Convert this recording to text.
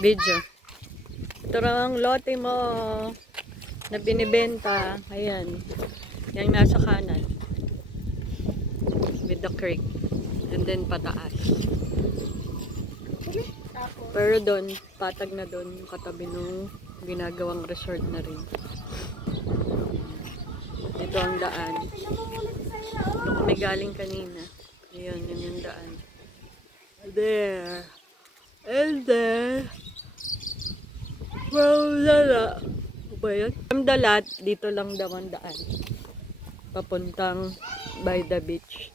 Video. Ito ang lote mo na binibenta. Ayan. Yung nasa kanan. With the creek. And then pataas. Pero doon, patag na doon, katabi nung ginagawang resort na rin. Ito ang daan. Doon kami galing kanina. Ayun, yun yung daan. There. And there. From Dalat. Ano ba yun? From Dalat, dito lang daw ang daan. Papuntang by the beach.